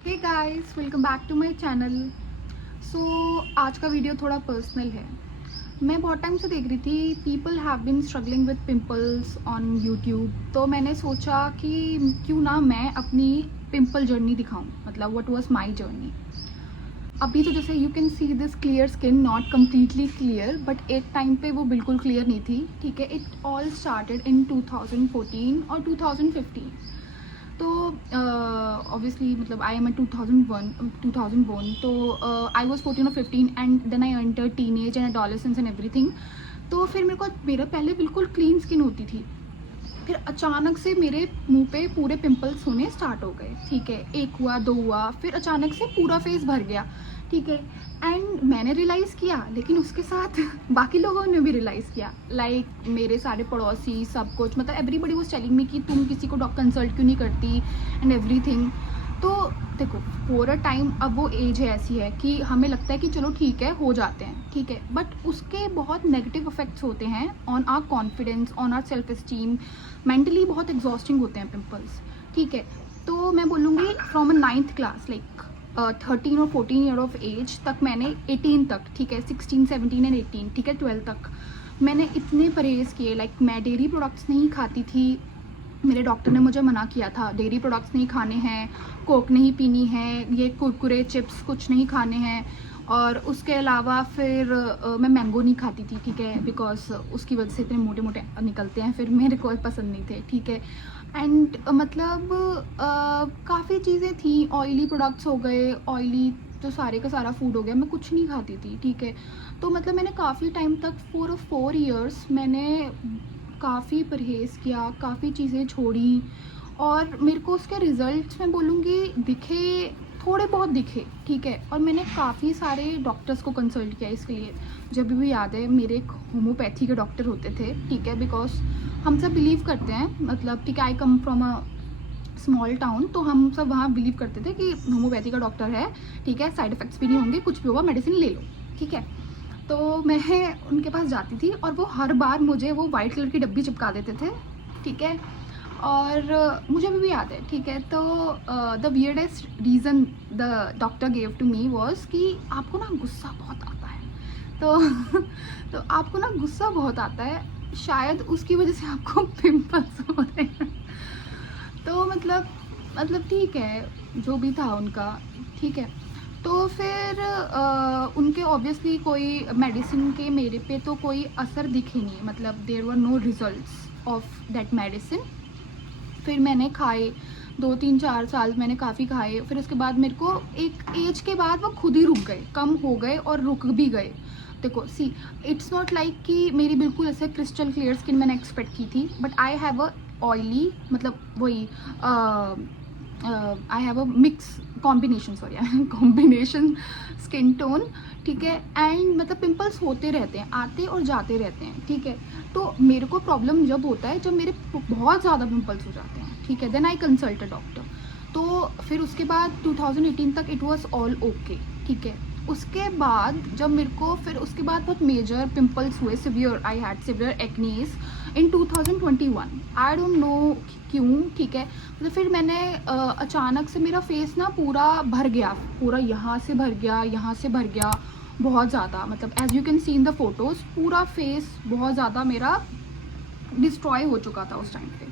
Hey guys, welcome back to my channel. So आज का video थोड़ा पर्सनल है। मैं बहुत टाइम से देख रही थी people have been struggling with pimples on YouTube, तो मैंने सोचा कि क्यों ना मैं अपनी पिंपल जर्नी दिखाऊं, मतलब व्हाट वाज माय जर्नी। अभी तो जैसे you can see this clear skin, not completely clear but एक टाइम पे वो बिल्कुल क्लियर नहीं थी। ठीक है, इट ऑल स्टार्टेड इन 2014 और 2015। तो ऑब्वियसली मतलब आई एम ए 2001 तो आई वॉज 14 और 15 and then I enter teen age and adolescence and everything. तो फिर मेरा पहले बिल्कुल क्लीन स्किन होती थी, फिर अचानक से मेरे मुंह पे पूरे पिंपल्स होने स्टार्ट हो गए। ठीक है, एक हुआ, दो हुआ, फिर अचानक से पूरा फेस भर गया। ठीक है, एंड मैंने रियलाइज़ किया, लेकिन उसके साथ बाकी लोगों ने भी रियलाइज़ किया, लाइक मेरे सारे पड़ोसी, सब कुछ, मतलब एवरीबडी वाज टेलिंग मी कि तुम किसी को कंसल्ट क्यों नहीं करती एंड एवरीथिंग। तो देखो, फॉर अ टाइम अब वो एज है ऐसी है कि हमें लगता है कि चलो ठीक है, हो जाते हैं, ठीक है, बट उसके बहुत नेगेटिव इफेक्ट्स होते हैं on our confidence, on our self esteem. Mentally बहुत एग्जॉस्टिंग होते हैं पिंपल्स। ठीक है, तो मैं बोलूँगी from a 9th class, like 13 और 14 ईयर ऑफ एज तक, मैंने 18 तक, ठीक है, 16, 17 एंड 18, ठीक है, 12 तक मैंने इतने परहेज़ किए। लाइक मैं डेयरी प्रोडक्ट्स नहीं खाती थी। मेरे डॉक्टर ने मुझे मना किया था, डेयरी प्रोडक्ट्स नहीं खाने हैं, कोक नहीं पीनी है, ये कुरकुरे चिप्स कुछ नहीं खाने हैं। और उसके अलावा फिर मैं मैंगो नहीं खाती थी, ठीक है, बिकॉज उसकी वजह से इतने मोटे मोटे निकलते हैं, फिर मेरे को पसंद नहीं थे। ठीक है, एंड मतलब काफ़ी चीज़ें थी, ऑयली प्रोडक्ट्स हो गए, ऑयली तो सारे का सारा फूड हो गया, मैं कुछ नहीं खाती थी। ठीक है, तो मतलब मैंने काफ़ी टाइम तक, 4 ईयर्स मैंने काफ़ी परहेज़ किया, काफ़ी चीज़ें छोड़ी, और मेरे को उसके रिज़ल्ट्स मैं बोलूँगी दिखे, थोड़े बहुत दिखे। ठीक है, और मैंने काफ़ी सारे डॉक्टर्स को कंसल्ट किया इसके लिए। जब भी याद है, मेरे एक होम्योपैथी के डॉक्टर होते थे। ठीक है, बिकॉज हम सब बिलीव करते हैं, मतलब ठीक है, I come from a small town, तो हम सब वहाँ बिलीव करते थे कि होम्योपैथी का डॉक्टर है, ठीक है, साइड इफ़ेक्ट्स भी नहीं होंगे, कुछ भी होगा मेडिसिन ले लो। ठीक है, तो मैं उनके पास जाती थी और वो हर बार मुझे वो वाइट कलर की डब्बी चिपका देते थे। ठीक है, और मुझे अभी भी याद है। ठीक है, तो the weirdest reason the doctor gave to me was कि आपको ना गुस्सा बहुत आता है। तो तो आपको ना गुस्सा बहुत आता है, शायद उसकी वजह से आपको पिंपल्स हो रहे हैं। तो मतलब ठीक है, जो भी था उनका। ठीक है, तो फिर उनके ऑब्वियसली कोई मेडिसिन के मेरे पे तो कोई असर दिखे नहीं, मतलब there were no results of that medicine. फिर मैंने खाए 2, 3, 4 साल मैंने काफ़ी खाए, फिर उसके बाद मेरे को एक एज के बाद वो खुद ही रुक गए, कम हो गए और रुक भी गए। देखो सी, इट्स नॉट लाइक कि मेरी बिल्कुल ऐसे क्रिस्टल क्लियर स्किन मैंने एक्सपेक्ट की थी, but I have a oily, मतलब वही I have a mix combination, sorry combination skin tone. ठीक है, एंड मतलब पिंपल्स होते रहते हैं, आते और जाते रहते हैं। ठीक है, तो मेरे को प्रॉब्लम जब होता है जब मेरे बहुत ज़्यादा पिंपल्स हो जाते हैं। ठीक है, then I consult a doctor. तो फिर उसके बाद 2018 तक इट वाज ऑल ओके। ठीक है, उसके बाद जब मेरे को, फिर उसके बाद बहुत मेजर पिंपल्स हुए, severe, I had severe acnes in 2021। I don't know क्यों। ठीक है, मतलब फिर मैंने अचानक से मेरा फेस ना पूरा भर गया, पूरा यहाँ से भर गया, यहाँ से भर गया, बहुत ज़्यादा, मतलब as you can see in the photos, पूरा फेस बहुत ज़्यादा मेरा डिस्ट्रॉय हो चुका था उस टाइम पे।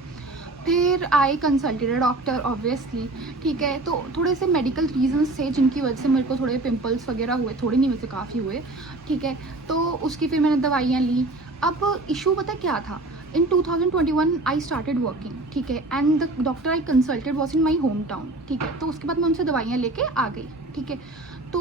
फिर I consulted a doctor obviously. ठीक है, तो थोड़े से मेडिकल रीजंस थे जिनकी वजह से मेरे को थोड़े पिंपल्स वगैरह हुए, थोड़े नहीं वैसे काफ़ी हुए। ठीक है, तो उसकी फिर मैंने दवाइयाँ ली। अब इशू पता क्या था, इन 2021 आई स्टार्टेड वर्किंग। ठीक है, and the doctor I consulted was in my home town. ठीक है, तो उसके बाद मैं उनसे दवाइयाँ लेके आ गई। ठीक है, तो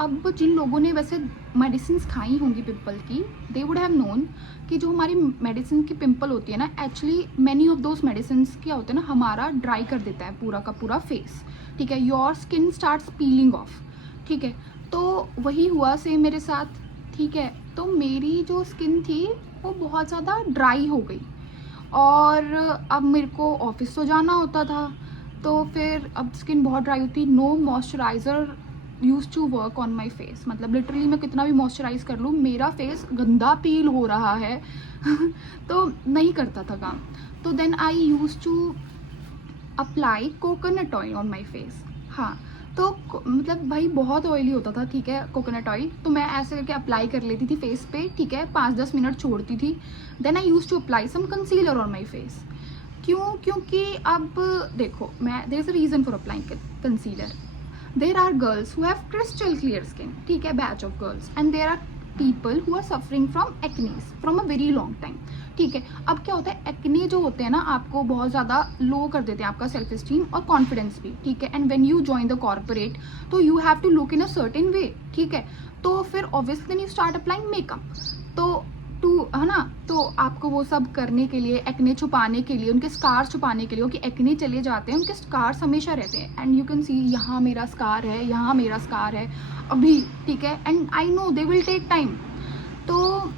अब जिन लोगों ने वैसे मेडिसिन खाई होंगी पिंपल की, दे वुड हैव नोन कि जो हमारी मेडिसिन की पिंपल होती है ना, actually many of those medicine क्या होते हैं ना, हमारा ड्राई कर देता है पूरा का पूरा फेस। ठीक है, your skin starts piling of. ठीक है, तो वही हुआ सेम मेरे साथ। ठीक है, तो मेरी जो स्किन थी वो बहुत ज़्यादा ड्राई हो गई, और अब मेरे को ऑफिस तो जाना होता था, तो फिर अब स्किन बहुत ड्राई होती, no moisturiser used to work on my face, मतलब लिटरली मैं कितना भी मॉइस्चराइज कर लूँ, मेरा फेस गंदा पील हो रहा है तो नहीं करता था काम। तो then I use to apply coconut oil on my face. हाँ, तो मतलब भाई बहुत ऑयली होता था, ठीक है, कोकोनट ऑयल, तो मैं ऐसे करके अप्लाई कर लेती थी फेस पे, ठीक है, 5-10 मिनट छोड़ती थी, then I use to apply some concealer on my face. क्यों? क्योंकि अब देखो, मैं there is a reason for applying concealer. There are girls who have crystal clear skin, ठीक है, batch of girls, and there are people who are suffering from acnes from a very long time, ठीक है। अब क्या होता है, acne जो होते हैं ना, आपको बहुत ज़्यादा लो कर देते हैं आपका सेल्फ स्टीम और कॉन्फिडेंस भी, ठीक है। And when you join the corporate, तो you have to look in a certain way, ठीक है। तो फिर obviously you start applying makeup, तो है ना, तो आपको वो सब करने के लिए, एक्ने छुपाने के लिए, उनके स्कार्स छुपाने के लिए, क्योंकि एक्ने चले जाते हैं, उनके स्कार्स हमेशा रहते हैं, एंड यू कैन सी यहाँ मेरा स्कार है, यहाँ मेरा स्कार है अभी, ठीक है, and I know they will take time. तो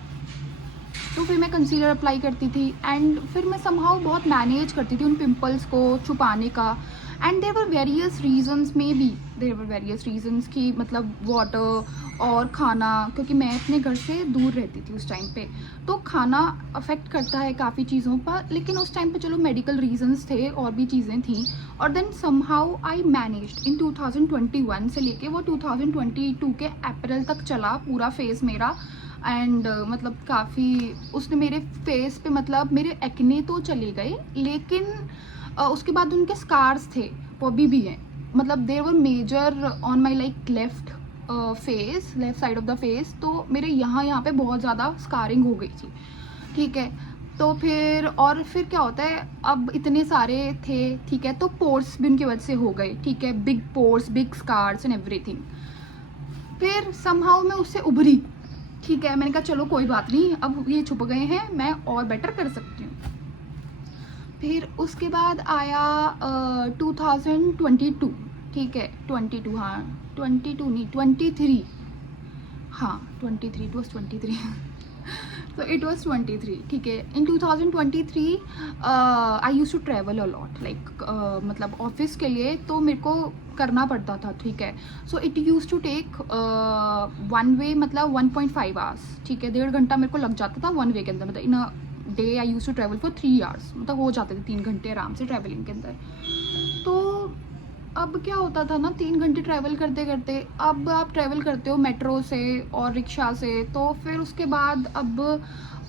फिर मैं कंसीलर अप्लाई करती थी, एंड फिर मैं समहाउ बहुत मैनेज करती थी उन पिंपल्स को छुपाने का। And there were various reasons, may be there were various reasons कि मतलब वाटर और खाना, क्योंकि मैं अपने घर से दूर रहती थी उस टाइम पे, तो खाना अफेक्ट करता है काफ़ी चीज़ों पर, लेकिन उस टाइम पे चलो मेडिकल रीजंस थे और भी चीज़ें थी। और then somehow I managed in 2021 से लेके वो 2022 के अप्रैल तक चला पूरा फेस मेरा। एंड मतलब काफ़ी उसने मेरे फेस पे, मतलब मेरे एक्ने तो चले गए, लेकिन उसके बाद उनके स्कार्स थे वो अभी भी हैं, मतलब there were major on my like left face, left side of the face, तो मेरे यहाँ पे बहुत ज़्यादा स्कारिंग हो गई थी, ठीक है। तो फिर क्या होता है, अब इतने सारे थे, ठीक है, तो पोर्स भी उनकी वजह से हो गए, ठीक है, big pores, big scars and everything. फिर समहाउ मैं उससे उभरी, ठीक है, मैंने कहा चलो कोई बात नहीं, अब ये छुप गए हैं, मैं और बेटर कर सकती हूँ। फिर उसके बाद आया 2022, ठीक है, 22, हाँ 22 नहीं 23, हाँ 23, इट वॉज 23 तो इट वॉज 23, ठीक है। In 2023 I use to travel a lot, like मतलब ऑफिस के लिए, तो मेरे को करना पड़ता था, ठीक है। So it used to take one way, मतलब 1.5 आवर्स, ठीक है, 1.5 घंटा मेरे को लग जाता था वन वे के अंदर, मतलब in a day I use to travel for 3 hours, मतलब हो जाते थे 3 घंटे आराम से ट्रैवलिंग के अंदर। तो अब क्या होता था ना, 3 घंटे ट्रैवल करते करते, अब आप ट्रैवल करते हो मेट्रो से और रिक्शा से, तो फिर उसके बाद अब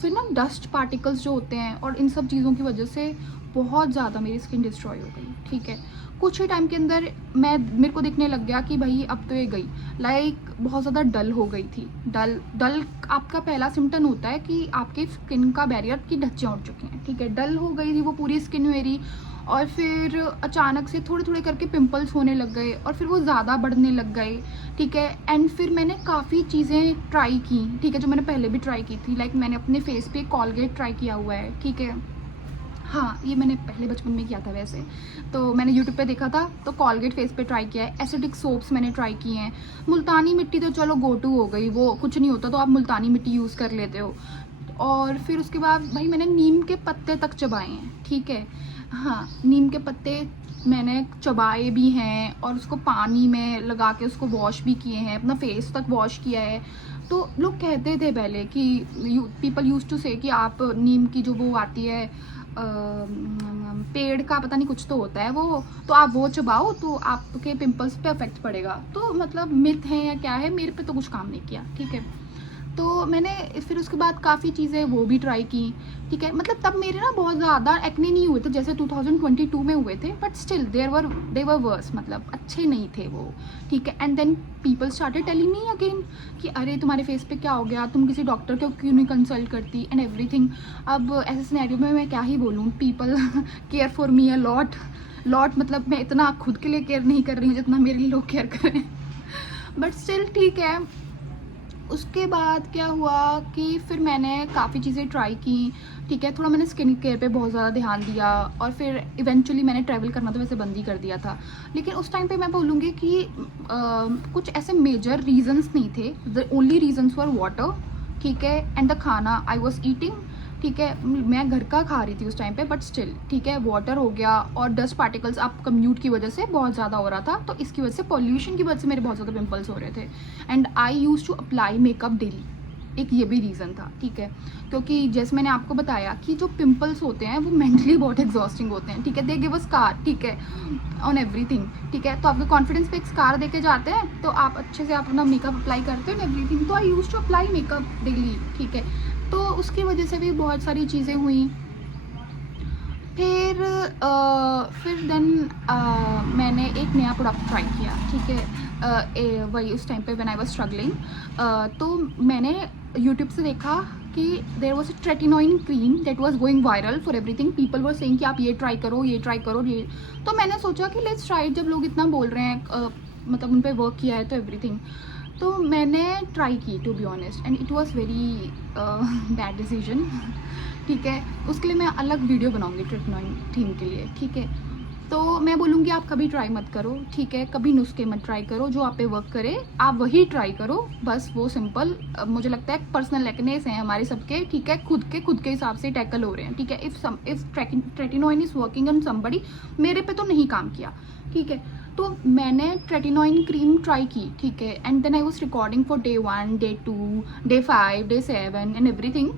फिर ना डस्ट पार्टिकल्स जो होते हैं और इन सब चीज़ों की वजह से बहुत ज़्यादा मेरी स्किन डिस्ट्रॉय हो गई, ठीक है। कुछ ही टाइम के अंदर मेरे को दिखने लग गया कि भाई अब तो ये गई, लाइक बहुत ज़्यादा डल हो गई थी। डल आपका पहला सिम्टम होता है कि आपके स्किन का बैरियर की ढच्चियाँ उठ चुकी हैं, ठीक है, डल हो गई थी वो पूरी स्किन मेरी। और फिर अचानक से थोड़े थोड़े करके पिंपल्स होने लग गए, और फिर वो ज़्यादा बढ़ने लग गए, ठीक है। एंड फिर मैंने काफ़ी चीज़ें ट्राई की, ठीक है, जो मैंने पहले भी ट्राई की थी, लाइक मैंने अपने फेस पे कॉलगेट ट्राई किया हुआ है, ठीक है, हाँ ये मैंने पहले बचपन में किया था वैसे, तो मैंने यूट्यूब पे देखा था, तो कॉलगेट फेस पे ट्राई किया है। एसिडिक सोप्स मैंने ट्राई किए हैं। मुल्तानी मिट्टी तो चलो गो टू हो गई, वो कुछ नहीं होता तो आप मुल्तानी मिट्टी यूज़ कर लेते हो। और फिर उसके बाद भाई मैंने नीम के पत्ते तक चबाए हैं, ठीक है, हाँ नीम के पत्ते मैंने चबाए भी हैं, और उसको पानी में लगा के उसको वॉश भी किए हैं, अपना फेस तक वॉश किया है। तो लोग कहते थे पहले कि पीपल यूज टू से कि आप नीम की जो वो आती है पेड़ का, पता नहीं कुछ तो होता है वो, तो आप वो चबाओ तो आपके पिंपल्स पे इफेक्ट पड़ेगा। तो मतलब मिथ है या क्या है, मेरे पे तो कुछ काम नहीं किया, ठीक है। तो मैंने फिर उसके बाद काफ़ी चीज़ें वो भी ट्राई की, ठीक है, मतलब तब मेरे ना बहुत ज़्यादा एक्ने नहीं हुए थे जैसे 2022 में हुए थे, but still they were worse, मतलब अच्छे नहीं थे वो, ठीक है। And then people started telling me again कि अरे तुम्हारे फेस पे क्या हो गया, तुम किसी डॉक्टर को क्यों नहीं कंसल्ट करती एंड एवरीथिंग। अब ऐसे सिनेरियो में मैं क्या ही बोलूँ, people care for me a lot, मतलब मैं इतना खुद के लिए केयर नहीं कर रही हूँ जितना मेरे लिए लोग केयर करें बट स्टिल ठीक है। उसके बाद क्या हुआ कि फिर मैंने काफ़ी चीज़ें ट्राई की, ठीक है, थोड़ा मैंने स्किन केयर पे बहुत ज़्यादा ध्यान दिया, और फिर इवेंचुअली मैंने ट्रैवल करना तो वैसे बंद ही कर दिया था। लेकिन उस टाइम पे मैं बोलूँगी कि कुछ ऐसे मेजर रीजंस नहीं थे, the only reasons were water, ठीक है, एंड द खाना आई वॉज ईटिंग, ठीक है, मैं घर का खा रही थी उस टाइम पे, बट स्टिल ठीक है, वाटर हो गया, और डस्ट पार्टिकल्स आप कम्यूट की वजह से बहुत ज़्यादा हो रहा था, तो इसकी वजह से, पॉल्यूशन की वजह से मेरे बहुत ज़्यादा पिंपल्स हो रहे थे। And I used to apply makeup daily, एक ये भी रीज़न था, ठीक है, क्योंकि जैसे मैंने आपको बताया कि जो पिंपल्स होते हैं वो मेंटली बहुत एग्जॉस्टिंग होते हैं, ठीक है, दे गिव अ स्कार, ठीक है, ऑन एवरीथिंग, ठीक है। तो आपके कॉन्फिडेंस पे एक स्कार दे के जाते हैं, तो आप अच्छे से आप अपना मेकअप अप्लाई करते हो एंड एवरीथिंग। तो I use to apply makeup daily, ठीक है, तो उसकी वजह से भी बहुत सारी चीज़ें हुई। फिर देन मैंने एक नया प्रोडक्ट ट्राई किया, ठीक है, वही उस टाइम पे व्हेन आई वाज स्ट्रगलिंग, तो मैंने यूट्यूब से देखा कि there was a tretinoin cream that was going viral for everything, people were saying कि आप ये ट्राई करो, ये ट्राई करो, ये। तो मैंने सोचा कि लेट्स ट्राई, जब लोग इतना बोल रहे हैं, मतलब उन पे वर्क किया है तो एवरीथिंग। तो मैंने ट्राई की, to be honest, and it was very bad decision, ठीक है। उसके लिए मैं अलग वीडियो बनाऊंगी ट्रेटिनोइन थीम के लिए, ठीक है। तो मैं बोलूँगी आप कभी ट्राई मत करो, ठीक है, कभी नुस्खे मत ट्राई करो, जो आप पे वर्क करे आप वही ट्राई करो, बस वो सिंपल। मुझे लगता है पर्सनल एक्नेस हैं हमारे सबके, ठीक है, खुद के हिसाब से टैकल हो रहे हैं, ठीक है। If tretinoin is working on somebody, मेरे पे तो नहीं काम किया, ठीक है। तो मैंने ट्रेटिनोइन क्रीम ट्राई की, ठीक है, and then I was recording for day 1, day 2, day 5, day 7 and everything.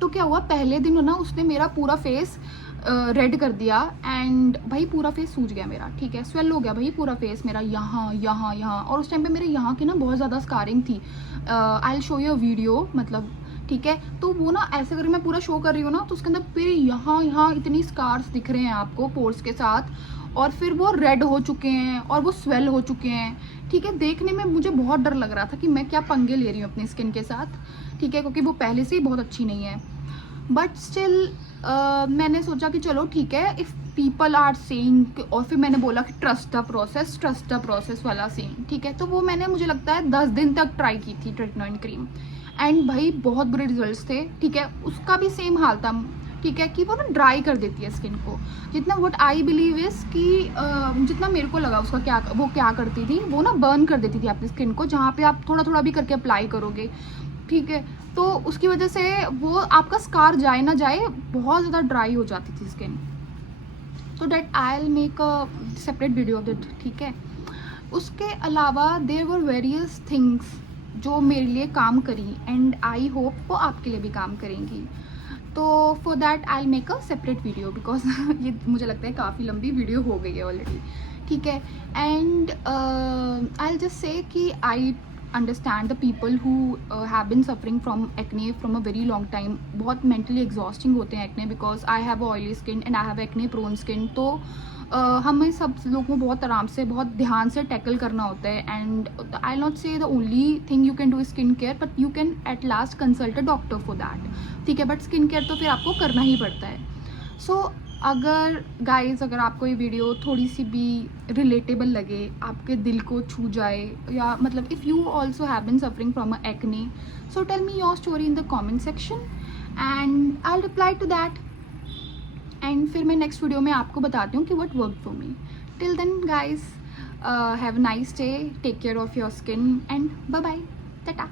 तो क्या हुआ, पहले दिन ना उसने मेरा पूरा फेस रेड कर दिया, एंड भाई पूरा फेस सूज गया मेरा, ठीक है, स्वेल हो गया भाई पूरा फेस मेरा, यहाँ यहाँ यहाँ। और उस टाइम पे मेरे यहाँ की ना बहुत ज़्यादा स्कारिंग थी, I will show you a video, मतलब, ठीक है। तो वो ना ऐसे करके मैं पूरा शो कर रही हूँ ना, तो उसके अंदर फिर यहाँ यहाँ इतनी स्कार्स दिख रहे हैं आपको पोर्स के साथ, और फिर वो रेड हो चुके हैं और वो स्वेल हो चुके हैं, ठीक है। देखने में मुझे बहुत डर लग रहा था कि मैं क्या पंगे ले रही हूँ अपनी स्किन के साथ, ठीक है, क्योंकि वो पहले से ही बहुत अच्छी नहीं है। बट स्टिल मैंने सोचा कि चलो ठीक है, इफ़ पीपल आर सेइंग, और फिर मैंने बोला कि ट्रस्ट द प्रोसेस वाला सीन, ठीक है। तो वो मैंने, मुझे लगता है 10 दिन तक ट्राई की थी ट्रेटिनोइन क्रीम, एंड भाई बहुत बुरे रिजल्ट्स थे, ठीक है। उसका भी सेम हाल था, ठीक है, कि वो ना ड्राई कर देती है स्किन को, जितना व्हाट आई बिलीव इज़ कि जितना मेरे को लगा उसका क्या करती थी, वो ना बर्न कर देती थी आपकी स्किन को, जहाँ पे आप थोड़ा थोड़ा भी करके अप्लाई करोगे, ठीक है। तो उसकी वजह से वो आपका स्कार जाए ना जाए, बहुत ज़्यादा ड्राई हो जाती थी स्किन। तो that I will make a separate video of that, ठीक है। उसके अलावा देयर वर वेरियस थिंग्स जो मेरे लिए काम करी, एंड आई होप वो आपके लिए भी काम करेंगी। तो for that I will make a separate video, because ये मुझे लगता है काफ़ी लंबी वीडियो हो गई है ऑलरेडी, ठीक है। And I will just say कि आई understand the people who have been suffering from acne from a very long time, बहुत mentally exhausting होते हैं acne, because I have oily skin and I have acne prone skin। तो हमें सब लोगों को बहुत आराम से, बहुत ध्यान से टैकल करना होता है, एंड आई नॉट से the only thing you can do skin care, but you can at last consult a doctor for that, ठीक है। बट स्किन केयर तो फिर आपको करना ही पड़ता है। सो अगर गाइस, अगर आपको ये वीडियो थोड़ी सी भी रिलेटेबल लगे, आपके दिल को छू जाए, या मतलब if you also have been suffering from a acne, so tell me your story in the comment section and I will reply to that. एंड फिर मैं नेक्स्ट वीडियो में आपको बताती हूँ कि what work for me. Till then guys, have a nice day, take care of your skin and bye bye, Tata.